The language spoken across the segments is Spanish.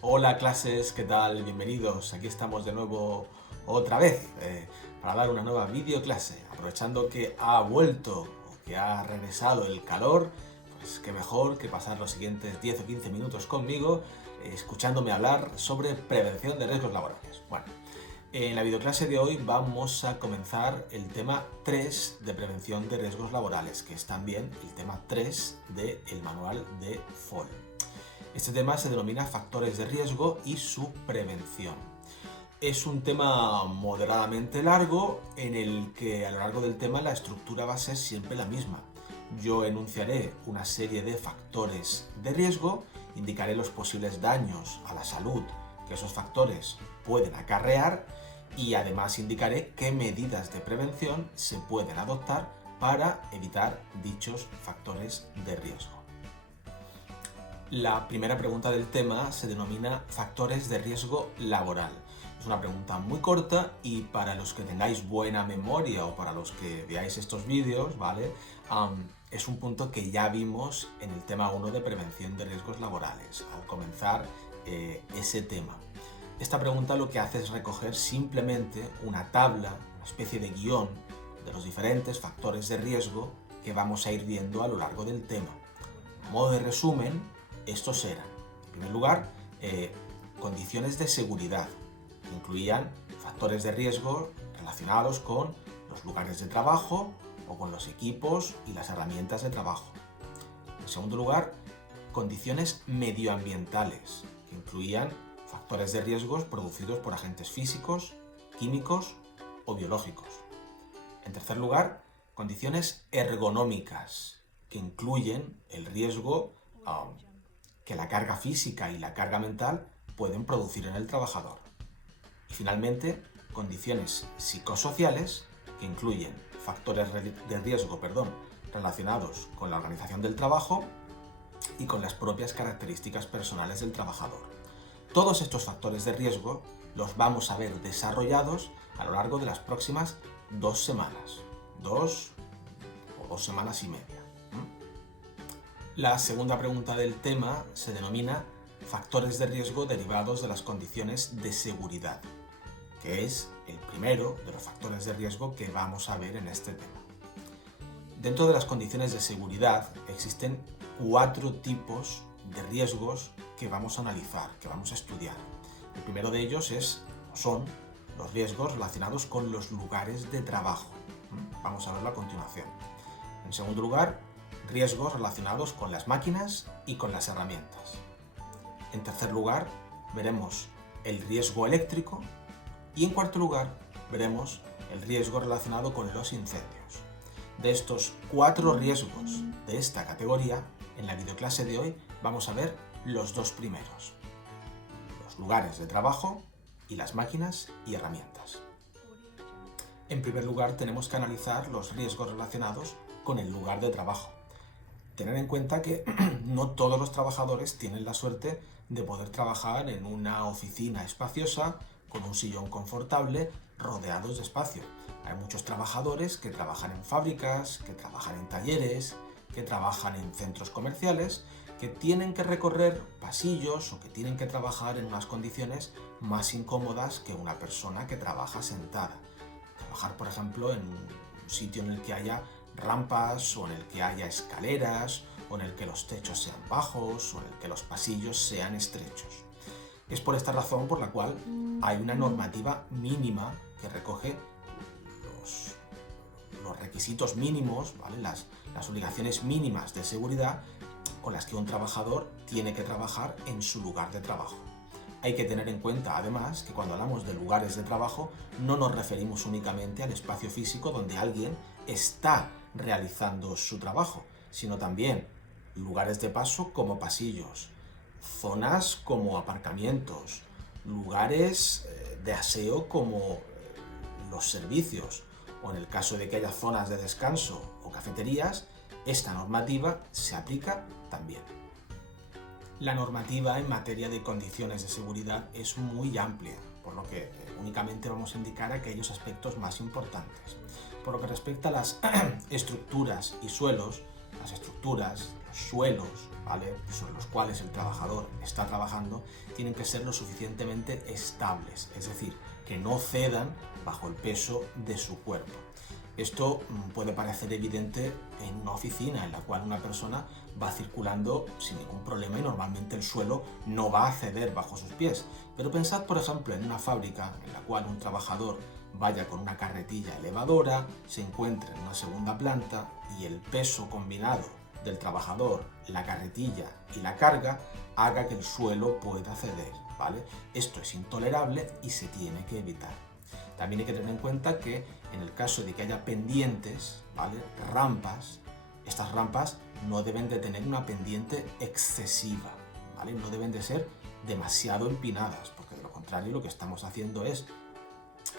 Hola clases, ¿qué tal? Bienvenidos. Aquí estamos de nuevo otra vez para dar una nueva videoclase. Aprovechando que ha vuelto o que ha regresado el calor, pues qué mejor que pasar los siguientes 10 o 15 minutos conmigo escuchándome hablar sobre prevención de riesgos laborales. Bueno, en la videoclase de hoy vamos a comenzar el tema 3 de prevención de riesgos laborales, que es también el tema 3 del manual de FOL. Este tema se denomina factores de riesgo y su prevención. Es un tema moderadamente largo en el que a lo largo del tema la estructura va a ser siempre la misma. Yo enunciaré una serie de factores de riesgo, indicaré los posibles daños a la salud que esos factores pueden acarrear y además indicaré qué medidas de prevención se pueden adoptar para evitar dichos factores de riesgo. La primera pregunta del tema se denomina factores de riesgo laboral. Es una pregunta muy corta y para los que tengáis buena memoria o para los que veáis estos vídeos, ¿vale? Es un punto que ya vimos en el tema 1 de prevención de riesgos laborales, al comenzar ese tema. Esta pregunta lo que hace es recoger simplemente una tabla, una especie de guión de los diferentes factores de riesgo que vamos a ir viendo a lo largo del tema. A modo de resumen, estos eran, en primer lugar, condiciones de seguridad, que incluían factores de riesgo relacionados con los lugares de trabajo o con los equipos y las herramientas de trabajo. En segundo lugar, condiciones medioambientales, que incluían factores de riesgos producidos por agentes físicos, químicos o biológicos. En tercer lugar, condiciones ergonómicas, que incluyen el riesgo que la carga física y la carga mental pueden producir en el trabajador. Y finalmente, condiciones psicosociales que incluyen factores de riesgo relacionados con la organización del trabajo y con las propias características personales del trabajador. Todos estos factores de riesgo los vamos a ver desarrollados a lo largo de las próximas 2 semanas, 2 o 2 semanas y media. La segunda pregunta del tema se denomina factores de riesgo derivados de las condiciones de seguridad, que es el primero de los factores de riesgo que vamos a ver en este tema. Dentro de las condiciones de seguridad existen 4 tipos de riesgos que vamos a analizar, que vamos a estudiar. El primero de ellos son los riesgos relacionados con los lugares de trabajo. Vamos a verlo a continuación. En segundo lugar, riesgos relacionados con las máquinas y con las herramientas. En tercer lugar, veremos el riesgo eléctrico y en cuarto lugar, veremos el riesgo relacionado con los incendios. De estos 4 riesgos de esta categoría, en la videoclase de hoy vamos a ver los 2 primeros: los lugares de trabajo y las máquinas y herramientas. En primer lugar, tenemos que analizar los riesgos relacionados con el lugar de trabajo. Tener en cuenta que no todos los trabajadores tienen la suerte de poder trabajar en una oficina espaciosa, con un sillón confortable, rodeados de espacio. Hay muchos trabajadores que trabajan en fábricas, que trabajan en talleres, que trabajan en centros comerciales, que tienen que recorrer pasillos o que tienen que trabajar en unas condiciones más incómodas que una persona que trabaja sentada. Trabajar, por ejemplo, en un sitio en el que haya rampas o en el que haya escaleras o en el que los techos sean bajos o en el que los pasillos sean estrechos. Es por esta razón por la cual hay una normativa mínima que recoge los requisitos mínimos, ¿vale? Las obligaciones mínimas de seguridad con las que un trabajador tiene que trabajar en su lugar de trabajo. Hay que tener en cuenta, además, que cuando hablamos de lugares de trabajo no nos referimos únicamente al espacio físico donde alguien está realizando su trabajo, sino también lugares de paso como pasillos, zonas como aparcamientos, lugares de aseo como los servicios, o en el caso de que haya zonas de descanso o cafeterías, esta normativa se aplica también. La normativa en materia de condiciones de seguridad es muy amplia, por lo que únicamente vamos a indicar aquellos aspectos más importantes. Por lo que respecta a las estructuras y suelos, las estructuras, los suelos, ¿vale?, sobre los cuales el trabajador está trabajando, tienen que ser lo suficientemente estables, es decir, que no cedan bajo el peso de su cuerpo. Esto puede parecer evidente en una oficina en la cual una persona va circulando sin ningún problema y normalmente el suelo no va a ceder bajo sus pies. Pero pensad, por ejemplo, en una fábrica en la cual un trabajador vaya con una carretilla elevadora, se encuentre en una segunda planta y el peso combinado del trabajador, la carretilla y la carga haga que el suelo pueda ceder, ¿vale? Esto es intolerable y se tiene que evitar. También hay que tener en cuenta que en el caso de que haya pendientes, ¿vale?, rampas, estas rampas no deben de tener una pendiente excesiva, ¿vale? No deben de ser demasiado empinadas, porque de lo contrario lo que estamos haciendo es,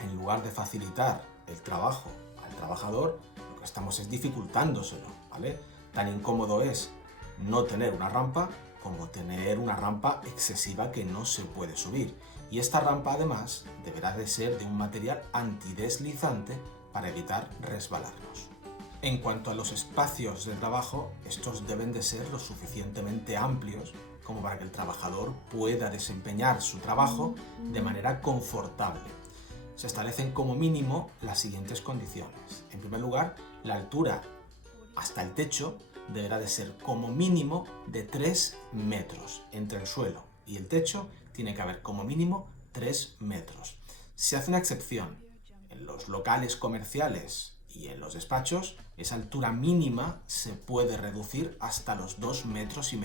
en lugar de facilitar el trabajo al trabajador, lo que estamos es dificultándoselo, ¿vale? Tan incómodo es no tener una rampa como tener una rampa excesiva que no se puede subir. Y esta rampa además deberá de ser de un material antideslizante para evitar resbalarnos. En cuanto a los espacios de trabajo, estos deben de ser lo suficientemente amplios como para que el trabajador pueda desempeñar su trabajo de manera confortable. Se establecen como mínimo las siguientes condiciones. En primer lugar, la altura hasta el techo deberá de ser como mínimo de 3 metros. Entre el suelo y el techo tiene que haber como mínimo 3 metros. Se hace una excepción. En los locales comerciales y en los despachos, esa altura mínima se puede reducir hasta los 2,5 metros. Sin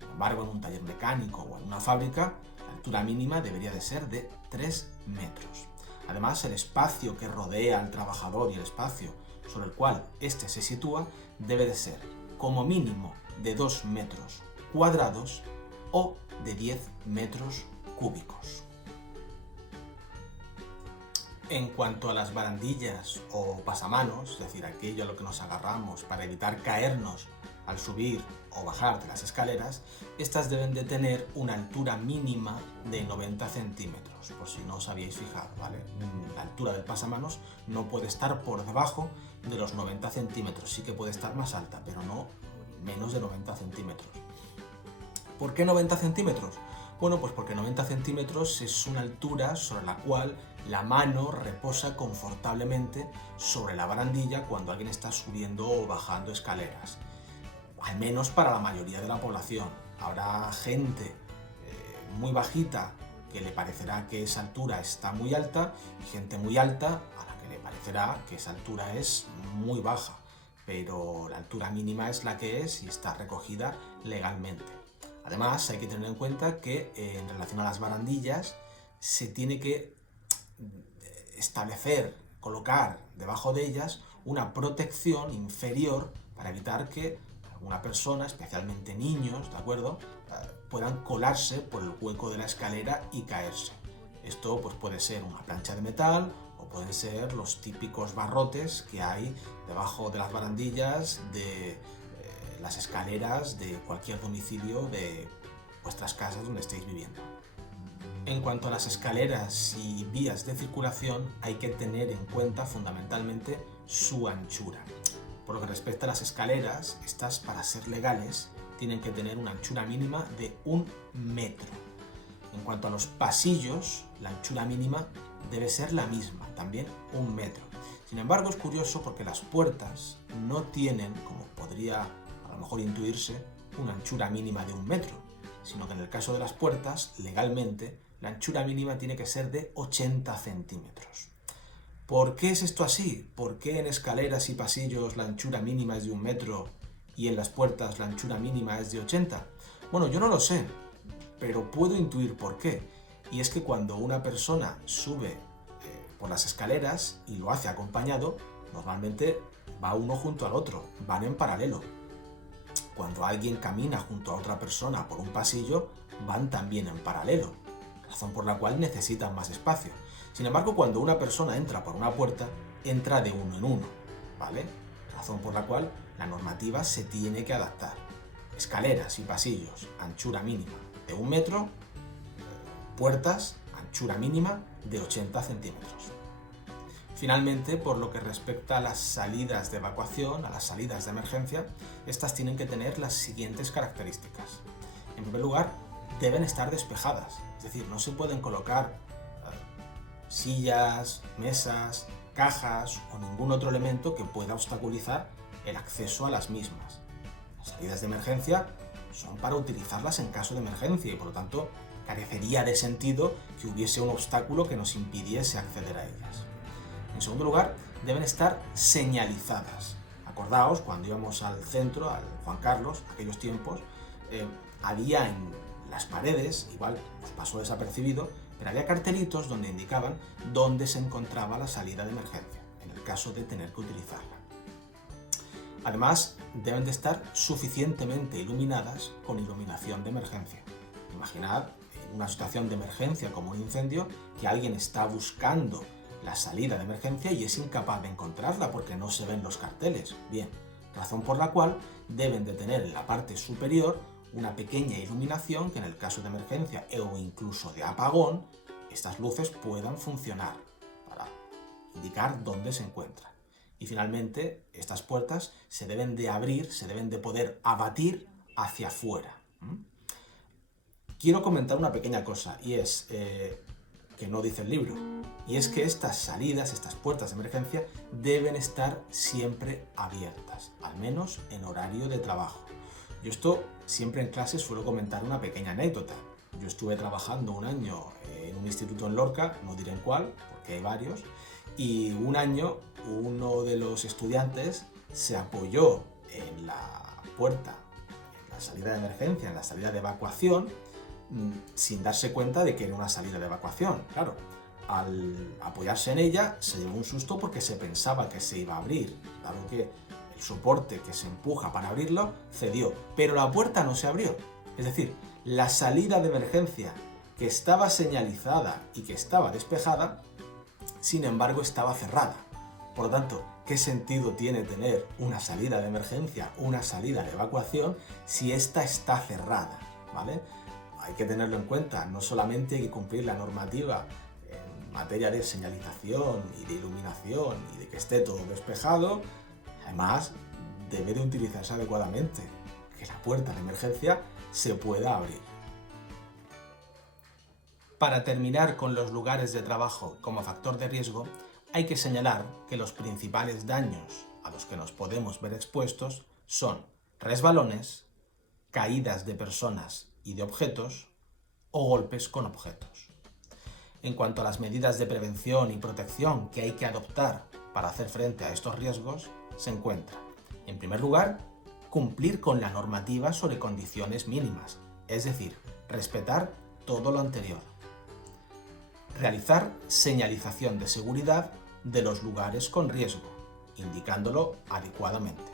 embargo, en un taller mecánico o en una fábrica, la altura mínima debería de ser de 3 metros. Además, el espacio que rodea al trabajador y el espacio sobre el cual éste se sitúa debe de ser como mínimo de 2 metros cuadrados o de 10 metros cúbicos. En cuanto a las barandillas o pasamanos, es decir, aquello a lo que nos agarramos para evitar caernos al subir o bajar de las escaleras, estas deben de tener una altura mínima de 90 centímetros, por si no os habíais fijado, ¿vale? La altura del pasamanos no puede estar por debajo de los 90 centímetros, sí que puede estar más alta, pero no menos de 90 centímetros. ¿Por qué 90 centímetros? Bueno, pues porque 90 centímetros es una altura sobre la cual la mano reposa confortablemente sobre la barandilla cuando alguien está subiendo o bajando escaleras. Al menos para la mayoría de la población. Habrá gente muy bajita que le parecerá que esa altura está muy alta y gente muy alta a la que le parecerá que esa altura es muy baja. Pero la altura mínima es la que es y está recogida legalmente. Además, hay que tener en cuenta que en relación a las barandillas se tiene que establecer, colocar debajo de ellas una protección inferior para evitar que alguna persona, especialmente niños, ¿de acuerdo?, puedan colarse por el hueco de la escalera y caerse. Esto pues, puede ser una plancha de metal o pueden ser los típicos barrotes que hay debajo de las barandillas de las escaleras de cualquier domicilio de vuestras casas donde estéis viviendo. En cuanto a las escaleras y vías de circulación, hay que tener en cuenta fundamentalmente su anchura. Por lo que respecta a las escaleras, estas, para ser legales, tienen que tener una anchura mínima de 1 metro. En cuanto a los pasillos, la anchura mínima debe ser la misma, también 1 metro. Sin embargo, es curioso porque las puertas no tienen, como podría a lo mejor intuirse, una anchura mínima de 1 metro, sino que en el caso de las puertas, legalmente, la anchura mínima tiene que ser de 80 centímetros. ¿Por qué es esto así? ¿Por qué en escaleras y pasillos la anchura mínima es de 1 metro y en las puertas la anchura mínima es de 80? Bueno, yo no lo sé, pero puedo intuir por qué. Y es que cuando una persona sube por las escaleras y lo hace acompañado, normalmente va uno junto al otro, van en paralelo. Cuando alguien camina junto a otra persona por un pasillo, van también en paralelo, razón por la cual necesitan más espacio. Sin embargo, cuando una persona entra por una puerta, entra de uno en uno, ¿vale? Razón por la cual la normativa se tiene que adaptar. Escaleras y pasillos, anchura mínima de 1 metro, puertas, anchura mínima de 80 centímetros. Finalmente, por lo que respecta a las salidas de evacuación, a las salidas de emergencia, estas tienen que tener las siguientes características. En primer lugar, deben estar despejadas, es decir, no se pueden colocar sillas, mesas, cajas o ningún otro elemento que pueda obstaculizar el acceso a las mismas. Las salidas de emergencia son para utilizarlas en caso de emergencia y por lo tanto carecería de sentido que hubiese un obstáculo que nos impidiese acceder a ellas. En segundo lugar, deben estar señalizadas. Acordaos, cuando íbamos al centro, al Juan Carlos, aquellos tiempos, había en las paredes, igual os pasó desapercibido, pero había cartelitos donde indicaban dónde se encontraba la salida de emergencia, en el caso de tener que utilizarla. Además, deben de estar suficientemente iluminadas con iluminación de emergencia. Imaginad en una situación de emergencia como un incendio que alguien está buscando la salida de emergencia y es incapaz de encontrarla porque no se ven los carteles. Bien, razón por la cual deben de tener en la parte superior una pequeña iluminación que en el caso de emergencia o incluso de apagón, estas luces puedan funcionar para indicar dónde se encuentran. Y finalmente, estas puertas se deben de abrir, se deben de poder abatir hacia afuera. Quiero comentar una pequeña cosa y es que no dice el libro, y es que estas salidas, estas puertas de emergencia deben estar siempre abiertas, al menos en horario de trabajo. Yo esto siempre en clase suelo comentar una pequeña anécdota. Yo estuve trabajando un año en un instituto en Lorca, no diré en cuál, porque hay varios, y un año uno de los estudiantes se apoyó en la puerta, en la salida de emergencia, en la salida de evacuación, sin darse cuenta de que era una salida de evacuación. Claro, al apoyarse en ella se llevó un susto porque se pensaba que se iba a abrir, dado que el soporte que se empuja para abrirlo cedió, pero la puerta no se abrió. Es decir, la salida de emergencia que estaba señalizada y que estaba despejada, sin embargo estaba cerrada. Por lo tanto, ¿qué sentido tiene tener una salida de emergencia, una salida de evacuación, si esta está cerrada? ¿Vale? Hay que tenerlo en cuenta, no solamente hay que cumplir la normativa en materia de señalización y de iluminación y de que esté todo despejado, además debe de utilizarse adecuadamente, que la puerta de emergencia se pueda abrir. Para terminar con los lugares de trabajo como factor de riesgo, hay que señalar que los principales daños a los que nos podemos ver expuestos son resbalones, caídas de personas y de objetos o golpes con objetos. En cuanto a las medidas de prevención y protección que hay que adoptar para hacer frente a estos riesgos, se encuentra, en primer lugar, cumplir con la normativa sobre condiciones mínimas, es decir, respetar todo lo anterior. Realizar señalización de seguridad de los lugares con riesgo, indicándolo adecuadamente.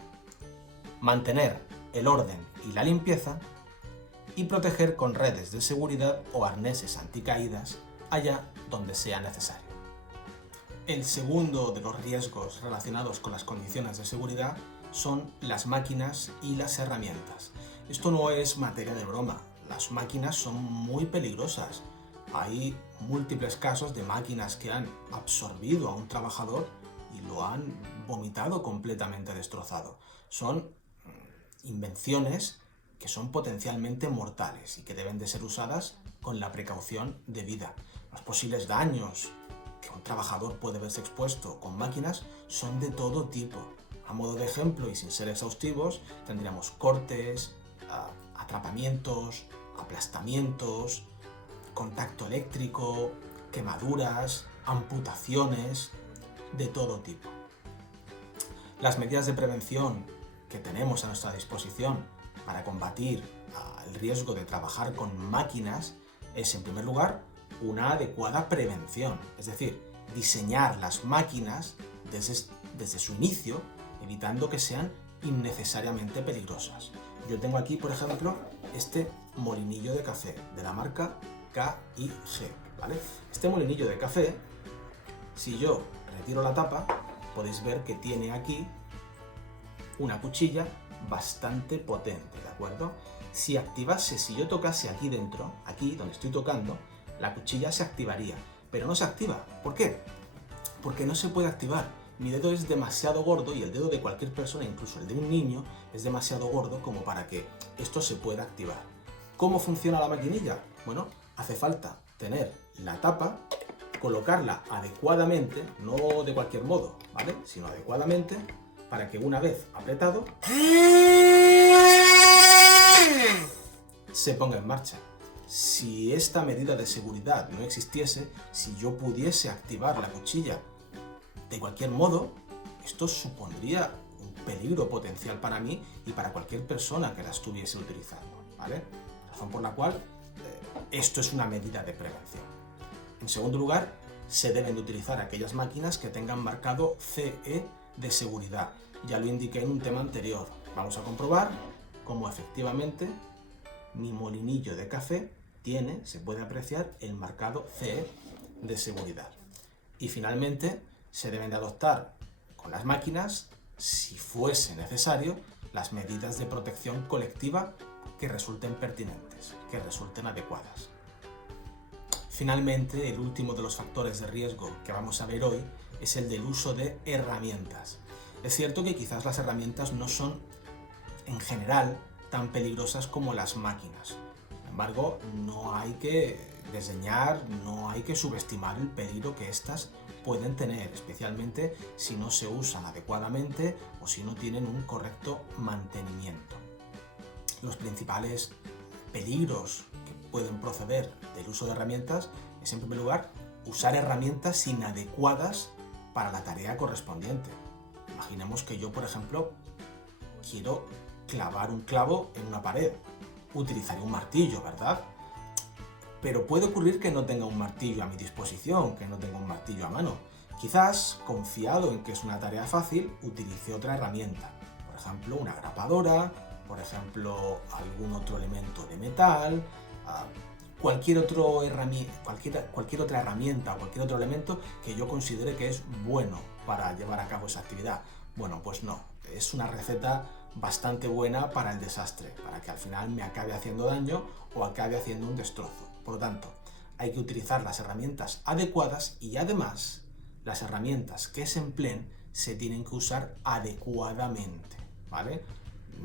Mantener el orden y la limpieza y proteger con redes de seguridad o arneses anticaídas allá donde sea necesario. El segundo de los riesgos relacionados con las condiciones de seguridad son las máquinas y las herramientas. Esto no es materia de broma, las máquinas son muy peligrosas. Hay múltiples casos de máquinas que han absorbido a un trabajador y lo han vomitado completamente destrozado. Son invenciones que son potencialmente mortales y que deben de ser usadas con la precaución debida. Los posibles daños que un trabajador puede verse expuesto con máquinas son de todo tipo. A modo de ejemplo y sin ser exhaustivos, tendríamos cortes, atrapamientos, aplastamientos, contacto eléctrico, quemaduras, amputaciones, de todo tipo. Las medidas de prevención que tenemos a nuestra disposición para combatir el riesgo de trabajar con máquinas es, en primer lugar, una adecuada prevención, es decir, diseñar las máquinas desde su inicio, evitando que sean innecesariamente peligrosas. Yo tengo aquí, por ejemplo, este molinillo de café de la marca K&G, ¿vale? Este molinillo de café, si yo retiro la tapa, podéis ver que tiene aquí una cuchilla bastante potente, ¿de acuerdo? Si yo tocase aquí dentro, aquí donde estoy tocando, la cuchilla se activaría, pero no se activa. ¿Por qué? porque no se puede activar. Mi dedo es demasiado gordo y el dedo de cualquier persona, incluso el de un niño, es demasiado gordo como para que esto se pueda activar. ¿Cómo funciona la maquinilla? Bueno, hace falta tener la tapa, colocarla adecuadamente, no de cualquier modo, ¿vale? Sino adecuadamente, para que una vez apretado se ponga en marcha. Si esta medida de seguridad no existiese, si yo pudiese activar la cuchilla de cualquier modo, esto supondría un peligro potencial para mí y para cualquier persona que la estuviese utilizando, ¿vale? Razón por la cual esto es una medida de prevención. En segundo lugar, se deben de utilizar aquellas máquinas que tengan marcado CE de seguridad. Ya lo indiqué en un tema anterior. Vamos a comprobar cómo efectivamente mi molinillo de café se puede apreciar el marcado CE de seguridad. Y finalmente, se deben de adoptar con las máquinas, si fuese necesario, las medidas de protección colectiva que resulten pertinentes, que resulten adecuadas. Finalmente, el último de los factores de riesgo que vamos a ver hoy es el del uso de herramientas. Es cierto que quizás las herramientas no son, en general, tan peligrosas como las máquinas. Sin embargo, no hay que desdeñar, no hay que subestimar el peligro que estas pueden tener, especialmente si no se usan adecuadamente o si no tienen un correcto mantenimiento. Los principales peligros que pueden proceder del uso de herramientas es, en primer lugar, usar herramientas inadecuadas para la tarea correspondiente. Imaginemos que yo, por ejemplo, quiero clavar un clavo en una pared. Utilizaré un martillo, ¿verdad? Pero puede ocurrir que no tenga un martillo a mi disposición, que no tenga un martillo a mano. Quizás, confiado en que es una tarea fácil, utilice otra herramienta. Por ejemplo, una grapadora, por ejemplo, algún otro elemento de metal, cualquier otra herramienta o cualquier otro elemento que yo considere que es bueno para llevar a cabo esa actividad. Bueno, pues no, es una receta bastante buena para el desastre, para que al final me acabe haciendo daño o acabe haciendo un destrozo. Por lo tanto, hay que utilizar las herramientas adecuadas y además las herramientas que se empleen se tienen que usar adecuadamente, ¿vale?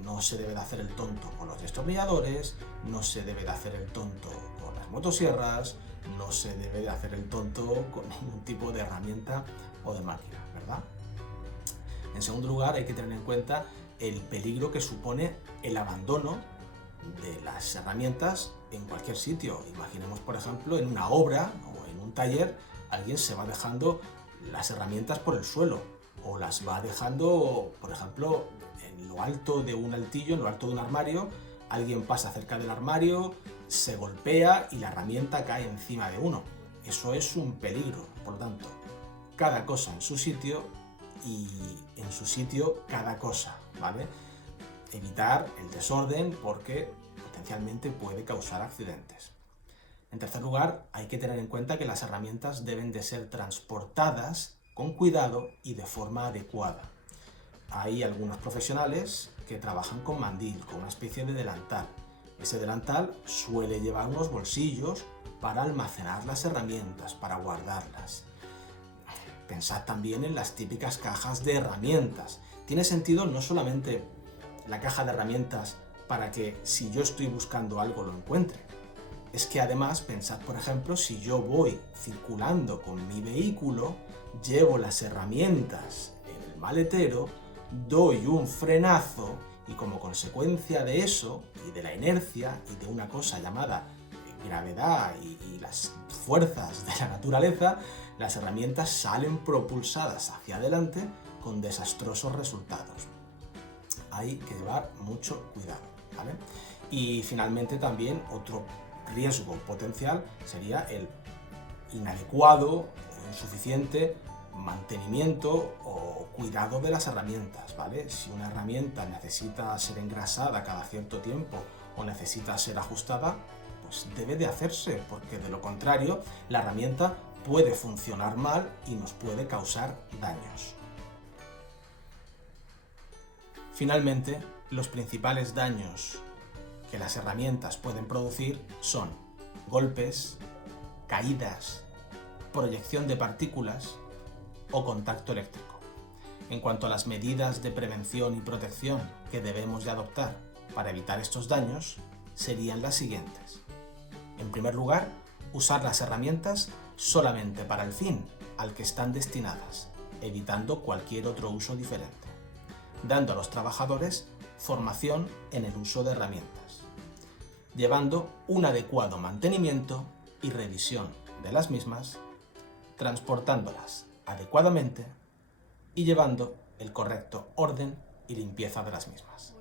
No se debe de hacer el tonto con los destornilladores, no se debe de hacer el tonto con las motosierras, no se debe de hacer el tonto con ningún tipo de herramienta o de máquina, ¿verdad? En segundo lugar, hay que tener en cuenta el peligro que supone el abandono de las herramientas en cualquier sitio. Imaginemos, por ejemplo, en una obra o en un taller, alguien se va dejando las herramientas por el suelo o las va dejando, por ejemplo, en lo alto de un altillo, en lo alto de un armario. Alguien pasa cerca del armario, se golpea y la herramienta cae encima de uno. Eso es un peligro. Por lo tanto, cada cosa en su sitio y en su sitio cada cosa, ¿vale? Evitar el desorden porque potencialmente puede causar accidentes. En tercer lugar, hay que tener en cuenta que las herramientas deben de ser transportadas con cuidado y de forma adecuada. Hay algunos profesionales que trabajan con mandil, con una especie de delantal. Ese delantal suele llevar unos bolsillos para almacenar las herramientas, para guardarlas. Pensad también en las típicas cajas de herramientas. Tiene sentido no solamente la caja de herramientas para que si yo estoy buscando algo lo encuentre. Es que además pensad, por ejemplo, si yo voy circulando con mi vehículo, llevo las herramientas en el maletero, doy un frenazo y como consecuencia de eso y de la inercia y de una cosa llamada gravedad y las fuerzas de la naturaleza, las herramientas salen propulsadas hacia adelante con desastrosos resultados. Hay que llevar mucho cuidado, ¿vale? Y finalmente también otro riesgo potencial sería el inadecuado, insuficiente mantenimiento o cuidado de las herramientas, ¿vale? Si una herramienta necesita ser engrasada cada cierto tiempo o necesita ser ajustada, pues debe de hacerse, porque de lo contrario la herramienta puede funcionar mal y nos puede causar daños. Finalmente, los principales daños que las herramientas pueden producir son golpes, caídas, proyección de partículas, o contacto eléctrico. En cuanto a las medidas de prevención y protección que debemos de adoptar para evitar estos daños, serían las siguientes. En primer lugar, usar las herramientas solamente para el fin al que están destinadas, evitando cualquier otro uso diferente, dando a los trabajadores formación en el uso de herramientas, llevando un adecuado mantenimiento y revisión de las mismas, transportándolas adecuadamente y llevando el correcto orden y limpieza de las mismas.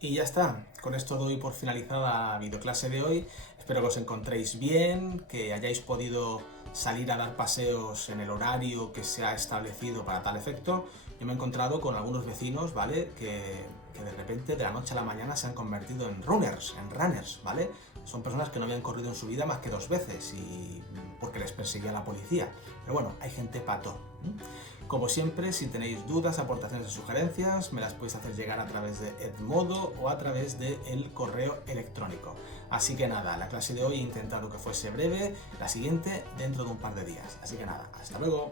Y ya está, con esto doy por finalizada la videoclase de hoy. Espero que os encontréis bien, que hayáis podido salir a dar paseos en el horario que se ha establecido para tal efecto. Yo me he encontrado con algunos vecinos, ¿vale? Que de repente de la noche a la mañana se han convertido en runners, ¿vale? Son personas que no habían corrido en su vida más que 2 veces y porque les perseguía la policía. Pero bueno, hay gente pato. Como siempre, si tenéis dudas, aportaciones o sugerencias, me las podéis hacer llegar a través de Edmodo o a través del correo electrónico. Así que nada, la clase de hoy he intentado que fuese breve, la siguiente dentro de un par de días. Así que nada, hasta luego.